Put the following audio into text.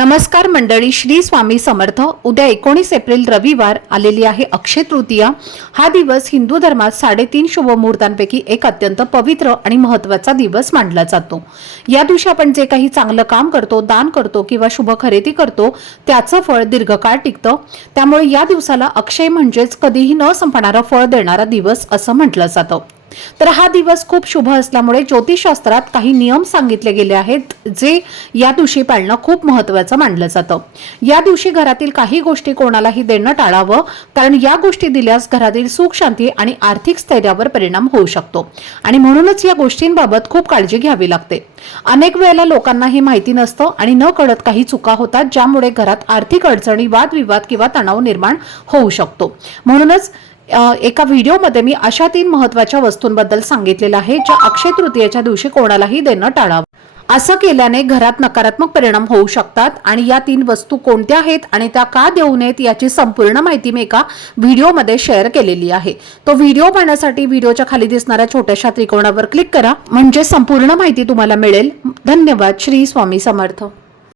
नमस्कार मंडळी, श्री स्वामी समर्थ। उद्या 19 एप्रिल रविवार आलेली आहे अक्षय तृतीया। हा दिवस हिंदू धर्मात 3.5 शुभ मुहूर्तांपैकी एक अत्यंत पवित्र आणि महत्त्वाचा दिवस मानला जातो। या दिवशी आपण जे काही चांगलं काम करतो, दान करतो किंवा शुभ खरेदी करतो त्याचं फळ दीर्घकाळ टिकतं। त्यामुळे या दिवसाला अक्षय म्हणजेच कधीही न संपणारा फळ देणारा दिवस असं म्हटलं जातं। तर हा दिवस खूप शुभ असल्यामुळे ज्योतिषशास्त्रात काही नियम सांगितले गेले आहेत जे या दिवशी पाळणं खूप महत्त्वाचं मानलं जातं। या दिवशी घरातील काही गोष्टी कोणालाही देणं टाळावं, कारण या गोष्टी दिल्यास घरातील सुख शांती आणि आर्थिक स्थैर्यावर परिणाम होऊ शकतो आणि म्हणूनच या गोष्टींबाबत खूप काळजी घ्यावी लागते। अनेक वेळेला लोकांना हे माहिती नसतं आणि न कळत काही चुका होतात, ज्यामुळे घरात आर्थिक अडचणी, वादविवाद किंवा तणाव निर्माण होऊ शकतो। म्हणूनच एका व्हिडिओमध्ये मी अशा 3 महत्त्वाच्या वस्तूंबद्दल सांगितलेलं आहे ज्या अक्षय तृतीयेच्या दिवशी कोणालाही देणं टाळावं। असं केल्याने घरात नकारात्मक परिणाम होऊ शकतात आणि या 3 वस्तू कोणत्या आहेत आणि त्या का देऊ नयेत याची संपूर्ण माहिती मी एका व्हिडिओमध्ये शेअर केलेली आहे। तो व्हिडिओ पाहण्यासाठी व्हिडिओच्या खाली दिसणाऱ्या छोट्याशा त्रिकोणावर क्लिक करा, म्हणजे संपूर्ण माहिती तुम्हाला मिळेल। धन्यवाद। श्री स्वामी समर्थ।